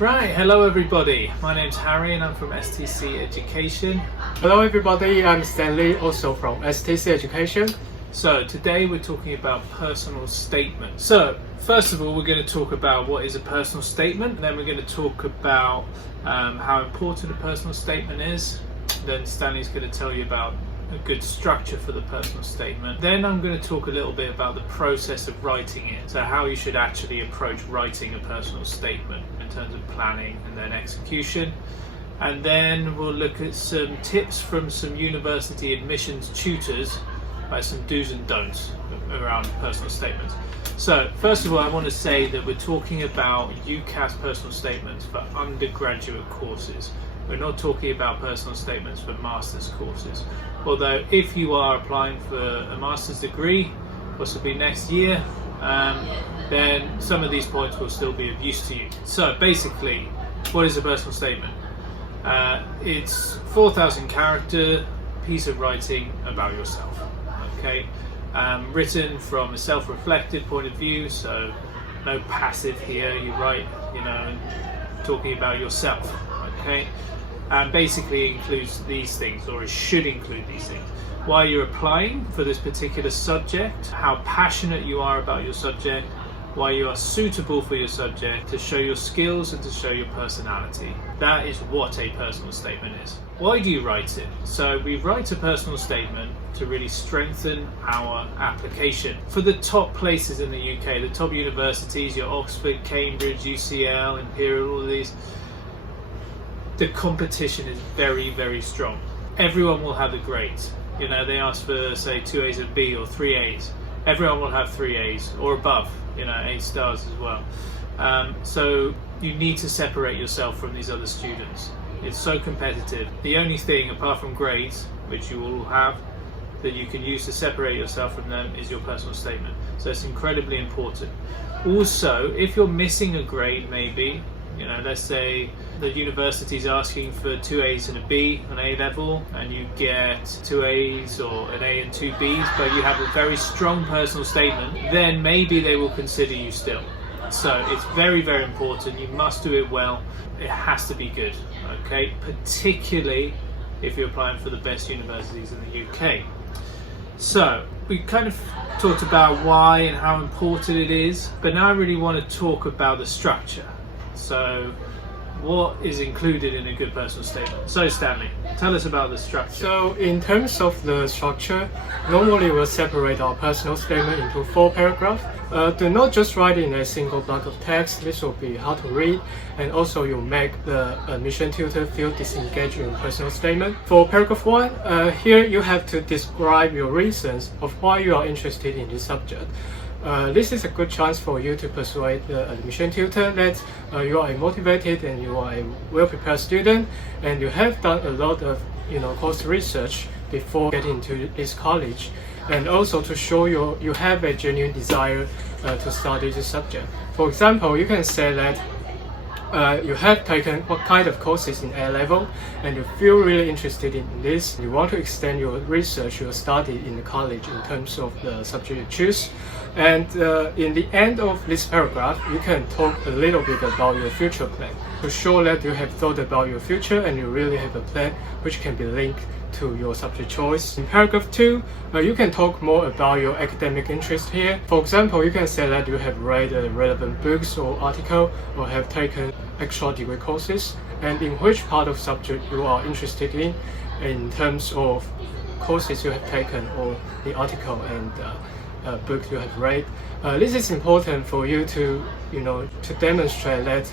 Right, hello everybody. My name's Harry and I'm from Stc Education. Hello everybody, I'm Stanley, also from Stc Education. So today we're talking about personal statements. So first of all, we're going to talk about what is a personal statement, and then we're going to talk about how important a personal statement is. Then Stanley's going to tell you about a good structure for the personal statement. Then I'm going to talk a little bit about the process of writing it, so how you should actually approach writing a personal statement in terms of planning and then execution. And then we'll look at some tips from some university admissions tutors, like some do's and don'ts around personal statements. So first of all, I want to say that we're talking about UCAS personal statements for undergraduate courses. We're not talking about personal statements for master's courses. Although if you are applying for a master's degree, possibly next year, then some of these points will still be of use to you. So basically, what is a personal statement? It's 4,000 character piece of writing about yourself. Okay, written from a self-reflective point of view, so no passive here. You write, talking about yourself. Okay. And basically includes these things, or it should include these things. Why you're applying for this particular subject, how passionate you are about your subject, why you are suitable for your subject, to show your skills and to show your personality. That is what a personal statement is. Why do you write it? So we write a personal statement to really strengthen our application. For the top places in the UK, the top universities, your Oxford, Cambridge, UCL, Imperial, all of these, the competition is very, very strong. Everyone will have a grade. They ask for, say, 2 A's and B or 3 A's. Everyone will have 3 A's or above, 8 stars as well. So you need to separate yourself from these other students. It's so competitive. The only thing, apart from grades, which you all have, that you can use to separate yourself from them is your personal statement. So it's incredibly important. Also, if you're missing a grade, maybe, let's say the university's asking for 2 A's and a B on A level, and you get 2 A's or an A and 2 B's, but you have a very strong personal statement, then maybe they will consider you still. So it's very, very important. You must do it well. It has to be good, okay? Particularly if you're applying for the best universities in the UK. So we kind of talked about why and how important it is, but now I really want to talk about the structure. So what is included in a good personal statement? So Stanley, tell us about the structure. So in terms of the structure, normally we'll separate our personal statement into 4 paragraphs. Do not just write in a single block of text. This will be hard to read, and also you make the admission tutor feel disengaged in personal statement. For paragraph 1, here you have to describe your reasons of why you are interested in this subject. This is a good chance for you to persuade the admission tutor that you are a motivated and you are a well-prepared student, and you have done a lot of course research before getting into this college, and also to show you have a genuine desire to study this subject. For example, you can say that you have taken what kind of courses in A level, and you feel really interested in this. You want to extend your research, your study in the college in terms of the subject you choose. And in the end of this paragraph, you can talk a little bit about your future plan to show that you have thought about your future and you really have a plan which can be linked to your subject choice. In paragraph 2, you can talk more about your academic interest here. For example, you can say that you have read relevant books or article, or have taken extra degree courses, and in which part of subject you are interested in terms of courses you have taken or the article and books you have read. This is important for you to demonstrate that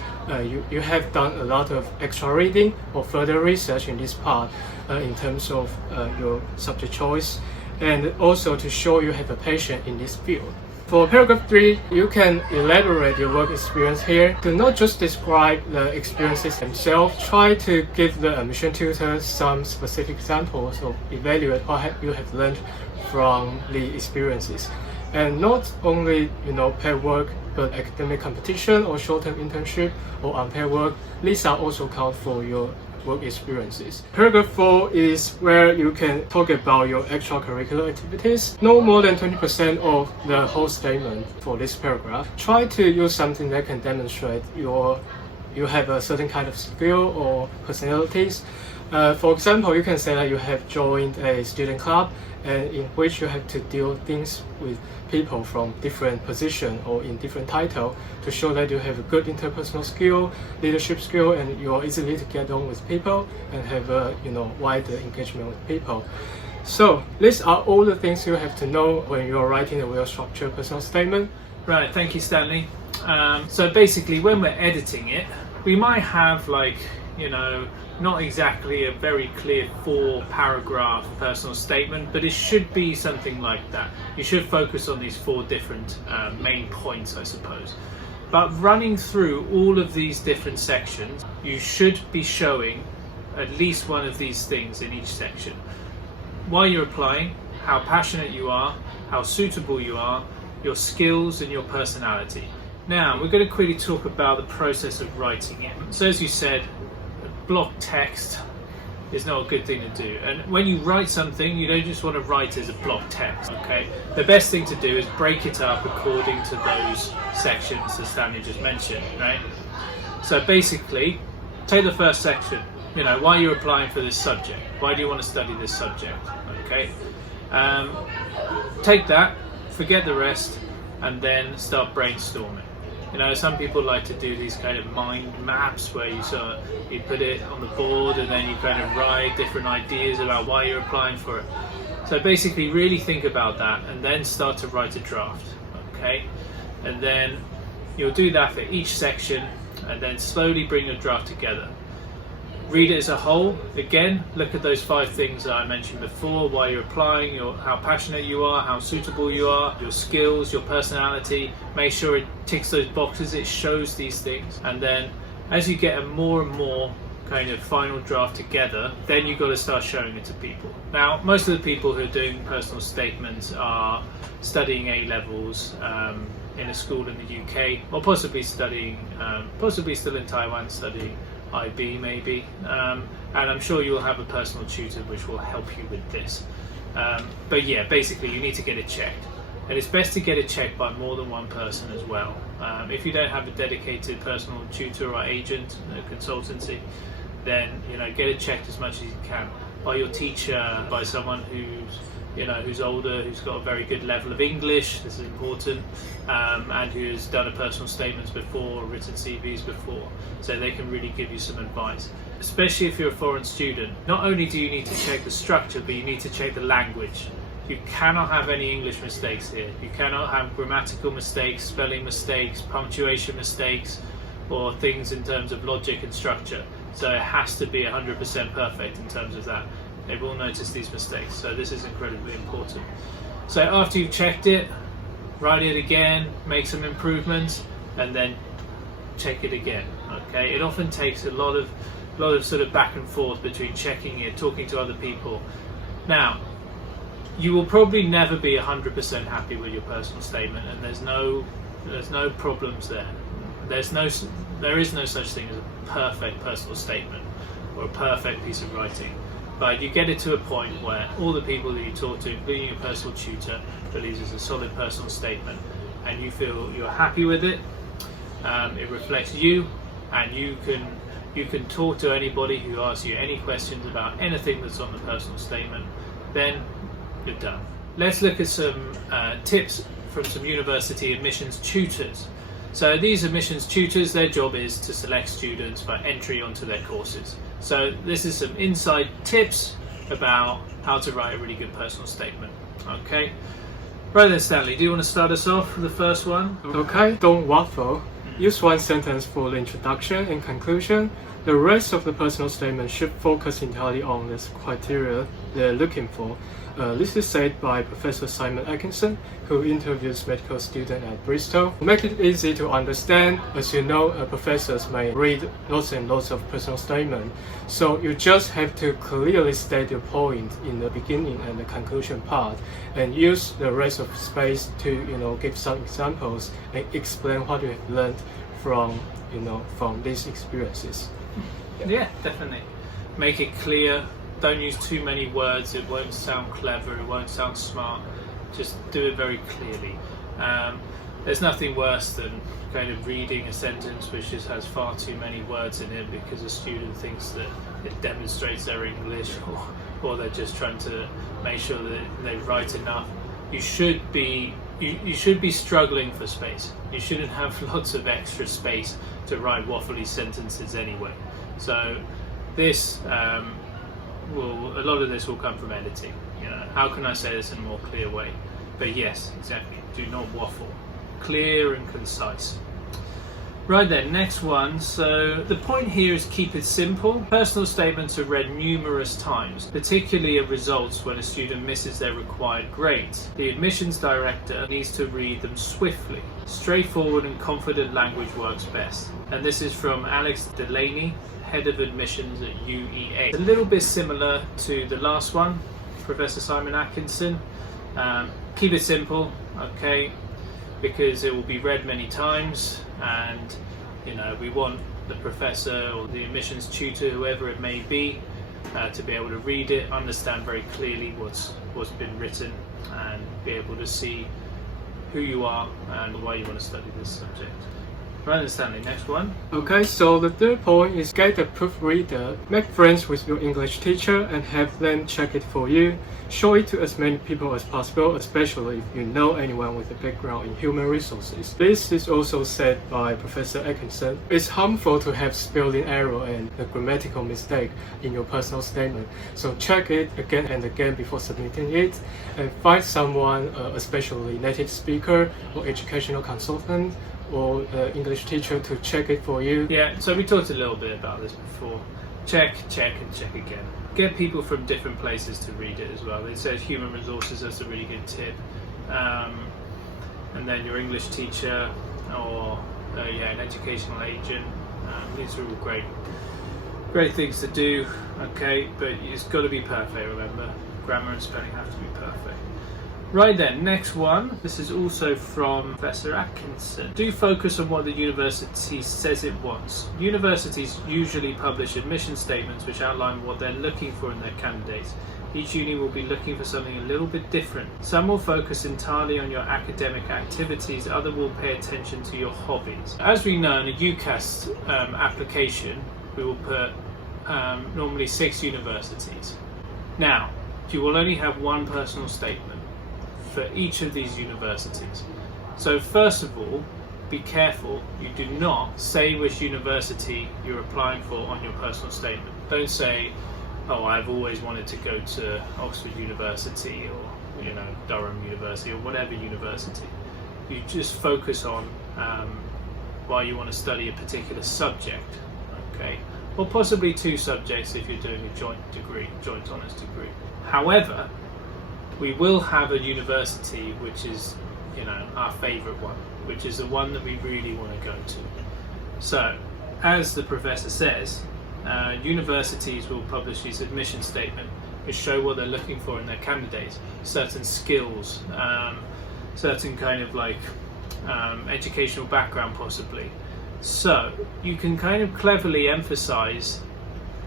you have done a lot of extra reading or further research in this part in terms of your subject choice, and also to show you have a passion in this field. For paragraph 3, you can elaborate your work experience here. Do not just describe the experiences themselves. Try to give the admission tutor some specific examples or evaluate what you have learned from the experiences. And not only paid work, but academic competition or short-term internship or unpaid work, these are also count for your work experiences. Paragraph 4 is where you can talk about your extracurricular activities. No more than 20% of the whole statement for this paragraph. Try to use something that can demonstrate your you have a certain kind of skill or personalities. For example, you can say that you have joined a student club and in which you have to deal things with people from different position or in different title to show that you have a good interpersonal skill, leadership skill, and you are easily to get on with people and have a wider engagement with people. So these are all the things you have to know when you are writing a well-structured personal statement. Right, thank you, Stanley. So basically, when we're editing it, we might have not exactly a very clear 4-paragraph personal statement, but it should be something like that. You should focus on these 4 different main points, I suppose. But running through all of these different sections, you should be showing at least one of these things in each section. Why you're applying, how passionate you are, how suitable you are, your skills and your personality. Now, we're going to quickly talk about the process of writing it. So as you said, block text is not a good thing to do. And when you write something, you don't just want to write as a block text, okay? The best thing to do is break it up according to those sections that Stanley just mentioned, right? So basically, take the first section, why you're applying for this subject. Why do you want to study this subject, okay? Take that, forget the rest, and then start brainstorming. Some people like to do these kind of mind maps where you put it on the board and then you kind of write different ideas about why you're applying for it. So basically really think about that and then start to write a draft, okay? And then you'll do that for each section and then slowly bring your draft together. Read it as a whole. Again, look at those 5 things that I mentioned before: why you're applying, how passionate you are, how suitable you are, your skills, your personality. Make sure it ticks those boxes, it shows these things. And then as you get a more and more kind of final draft together, then you've got to start showing it to people. Now, most of the people who are doing personal statements are studying A-levels in a school in the UK, or possibly studying, possibly still in Taiwan studying IB maybe, and I'm sure you'll have a personal tutor which will help you with this. But yeah, basically you need to get it checked, and it's best to get it checked by more than one person as well. If you don't have a dedicated personal tutor or agent, consultancy, then get it checked as much as you can by your teacher, by someone who's older, who's got a very good level of English. This is important, and who has done a personal statements before, or written CVs before, so they can really give you some advice. Especially if you're a foreign student, not only do you need to check the structure, but you need to check the language. You cannot have any English mistakes here. You cannot have grammatical mistakes, spelling mistakes, punctuation mistakes, or things in terms of logic and structure. So it has to be 100% perfect in terms of that. They will notice these mistakes, so this is incredibly important. So after you've checked it, write it again, make some improvements, and then check it again, okay? It often takes a lot of sort of back and forth between checking it, talking to other people. Now, you will probably never be 100% happy with your personal statement, and there's no problems there. There is no such thing as a perfect personal statement or a perfect piece of writing. But you get it to a point where all the people that you talk to, including your personal tutor, believes it's a solid personal statement, and you feel you're happy with it. It reflects you, and you can talk to anybody who asks you any questions about anything that's on the personal statement. Then you're done. Let's look at some tips from some university admissions tutors. So these admissions tutors, their job is to select students for entry onto their courses. So this is some inside tips about how to write a really good personal statement. Okay, right then, Stanley, do you want to start us off with the first one? Okay, don't waffle. Use one sentence for the introduction and conclusion. The rest of the personal statement should focus entirely on this criteria they're looking for. This is said by Professor Simon Atkinson, who interviews medical students at Bristol. Make it easy to understand. As you know, professors may read lots and lots of personal statements, so you just have to clearly state your point in the beginning and the conclusion part, and use the rest of space to give some examples and explain what you have learned from these experiences. Yeah, definitely. Make it clear. Don't use too many words, it won't sound clever, it won't sound smart. Just do it very clearly. there's nothing worse than kind of reading a sentence which just has far too many words in it because a student thinks that it demonstrates their English, or they're just trying to make sure that they write enough. You should be struggling for space. You shouldn't have lots of extra space to write waffly sentences anyway. So this a lot of this will come from editing. You know, how can I say this in a more clear way? But yes, exactly. Do not waffle. Clear and concise. Right then, next one. So the point here is keep it simple. Personal statements are read numerous times, particularly at results when a student misses their required grades. The admissions director needs to read them swiftly. Straightforward and confident language works best. And this is from Alex Delaney, Head of Admissions at UEA. It's a little bit similar to the last one, Professor Simon Atkinson. Keep it simple, okay, because it will be read many times, and you know, we want the professor or the admissions tutor, whoever it may be, to be able to read it, understand very clearly what's been written, and be able to see who you are and why you want to study this subject. Right then, Stanley, next one. Okay, so the third point is get a proofreader. Make friends with your English teacher and have them check it for you. Show it to as many people as possible, especially if you know anyone with a background in human resources. This is also said by Professor Atkinson. It's harmful to have spelling error and a grammatical mistake in your personal statement. So check it again and again before submitting it, and find someone, especially native speaker or educational consultant, or English teacher to check it for you. Yeah, so we talked a little bit about this before. Check, check, and check again. Get people from different places to read it as well. They said human resources, that's a really good tip. And then your English teacher or an educational agent. These are all great things to do, okay, but it's got to be perfect, remember. Grammar and spelling have to be perfect. Right then, next one. This is also from Professor Atkinson. Do focus on what the university says it wants. Universities usually publish admission statements which outline what they're looking for in their candidates. Each uni will be looking for something a little bit different. Some will focus entirely on your academic activities, others will pay attention to your hobbies. As we know, in a UCAS application, we will put normally 6 universities. Now, you will only have one personal statement for each of these universities. So first of all, be careful you do not say which university you're applying for on your personal statement. Don't say, oh, I've always wanted to go to Oxford University or Durham University or whatever university. You just focus on why you want to study a particular subject, okay? Or possibly 2 subjects if you're doing a joint honours degree. However, we will have a university which is, our favourite one, which is the one that we really want to go to. So, as the professor says, universities will publish these admission statements which show what they're looking for in their candidates, certain skills, certain kind of educational background possibly. So, you can kind of cleverly emphasize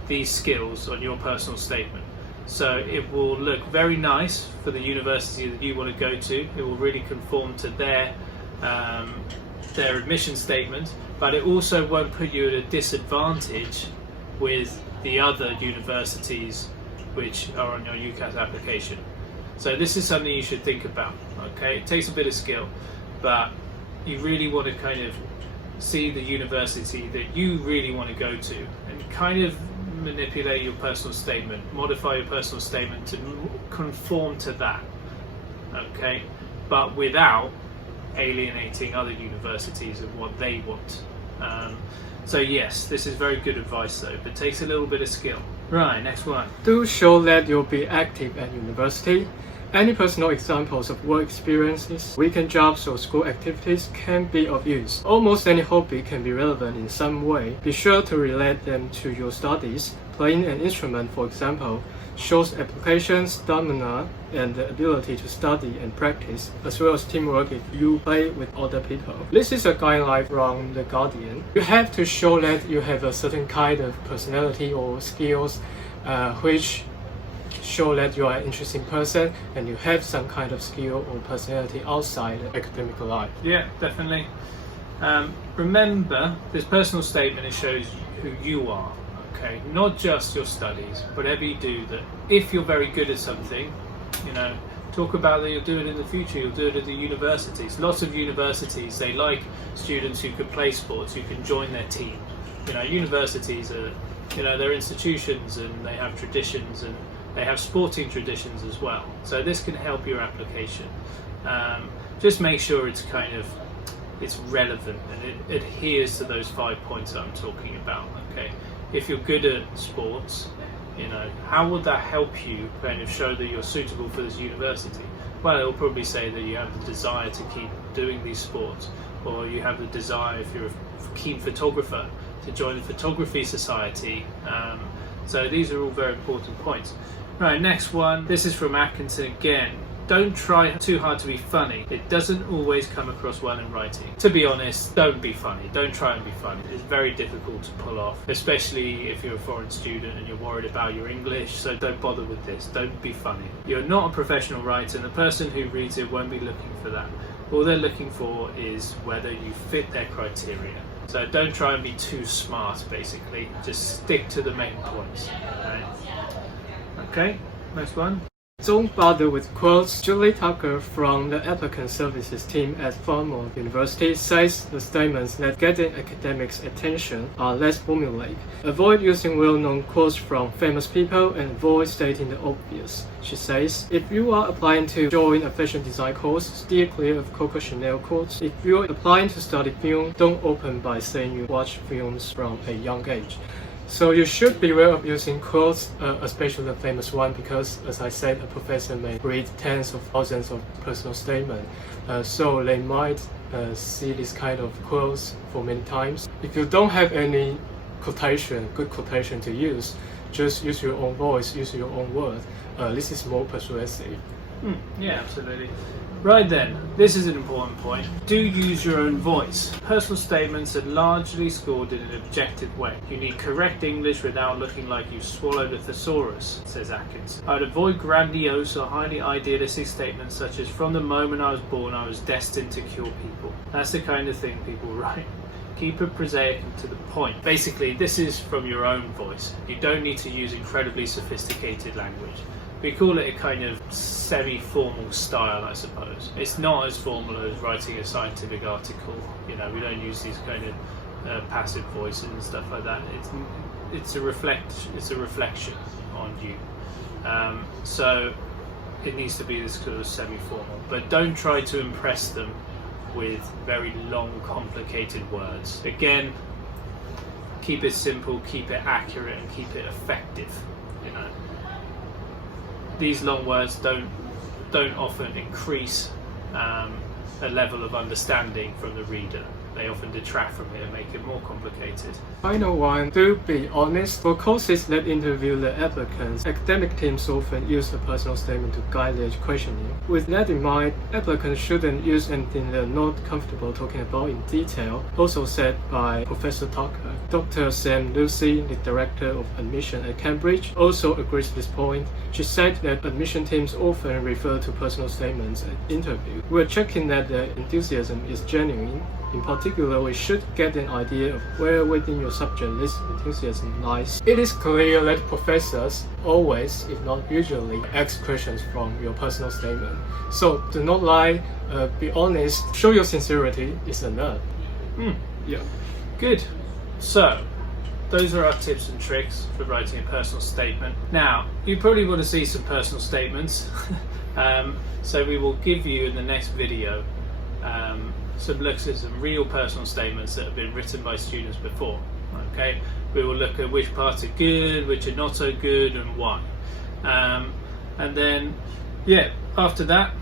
these skills on your personal statement. So it will look very nice for the university that you want to go to. It will really conform to their admission statement, but it also won't put you at a disadvantage with the other universities which are on your UCAS application. So this is something you should think about, okay? It takes a bit of skill, but you really want to kind of see the university that you really want to go to and kind of manipulate your personal statement, modify your personal statement to conform to that, okay, but without alienating other universities of what they want. So yes, this is very good advice though, but takes a little bit of skill. Right, next one. Do show that you'll be active at university. Any personal examples of work experiences, weekend jobs, or school activities can be of use. Almost any hobby can be relevant in some way. Be sure to relate them to your studies. Playing an instrument, for example, shows application, stamina, and the ability to study and practice, as well as teamwork if you play with other people. This is a guideline from The Guardian. You have to show that you have a certain kind of personality or skills which show that you are an interesting person and you have some kind of skill or personality outside the academic life. Yeah, definitely. Remember, this personal statement, it shows who you are, okay? Not just your studies, whatever you do, that if you're very good at something, you know, talk about that you'll do it in the future, you'll do it at the universities. Lots of universities, they like students who can play sports, who can join their team. You know, universities are, you know, they're institutions and they have traditions and they have sporting traditions as well. So this can help your application. Just make sure it's relevant and it adheres to those 5 points that I'm talking about, okay? If you're good at sports, you know, how would that help you kind of show that you're suitable for this university? Well, it'll probably say that you have the desire to keep doing these sports, or you have the desire, if you're a keen photographer, to join the photography society. So these are all very important points. Right, next one. This is from Atkinson again. Don't try too hard to be funny. It doesn't always come across well in writing. To be honest, don't be funny. Don't try and be funny. It's very difficult to pull off, especially if you're a foreign student and you're worried about your English, so don't bother with this. Don't be funny. You're not a professional writer, and the person who reads it won't be looking for that. All they're looking for is whether you fit their criteria. So don't try and be too smart, basically. Just stick to the main points. Okay, next one. Don't bother with quotes. Julie Tucker from the Applicant Services team at Falmouth University says the statements that get the academics' attention are less formulaic. Avoid using well-known quotes from famous people and avoid stating the obvious. She says, if you are applying to join a fashion design course, steer clear of Coco Chanel quotes. If you're applying to study film, don't open by saying you watch films from a young age. So you should beware of using quotes, especially the famous one, because as I said, a professor may read tens of thousands of personal statements. So they might see this kind of quotes for many times. If you don't have any good quotation to use, just use your own voice, use your own word. This is more persuasive. Yeah, absolutely. Right then, this is an important point. Do use your own voice. Personal statements are largely scored in an objective way. You need correct English without looking like you swallowed a thesaurus, says Atkins. I'd avoid grandiose or highly idealistic statements such as, from the moment I was born, I was destined to cure people. That's the kind of thing people write. Keep it prosaic and to the point. Basically, this is from your own voice. You don't need to use incredibly sophisticated language. We call it a kind of semi-formal style, I suppose. It's not as formal as writing a scientific article. You know, we don't use these kind of passive voices and stuff like that. It's a reflection on you. So it needs to be this kind of semi-formal. But don't try to impress them with very long, complicated words. Again, keep it simple, keep it accurate, and keep it effective. You know. These long words don't often increase a level of understanding from the reader. They often detract from it and make it more complicated. Final one, do be honest. For courses that interview the applicants, academic teams often use a personal statement to guide their questioning. With that in mind, applicants shouldn't use anything they're not comfortable talking about in detail, also said by Professor Tucker. Dr. Sam Lucy, the Director of Admission at Cambridge, also agrees with this point. She said that admission teams often refer to personal statements at interview. We're checking that the enthusiasm is genuine. In particular, we should get an idea of where within your subject this enthusiasm lies. It is clear that professors always, if not usually, ask questions from your personal statement. So do not lie, be honest, show your sincerity is enough. Yeah. Good. So, those are our tips and tricks for writing a personal statement. Now, you probably want to see some personal statements. So we will give you in the next video some looks at some real personal statements that have been written by students before. Okay, we will look at which parts are good, which are not so good, and why. And then, yeah, after that,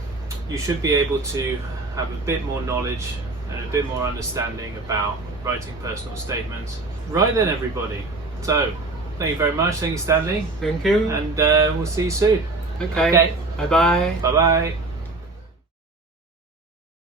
you should be able to have a bit more knowledge and a bit more understanding about writing personal statements. Right then, everybody. So, thank you very much. Thank you, Stanley. Thank you. And we'll see you soon. Okay. Bye-bye. Bye-bye.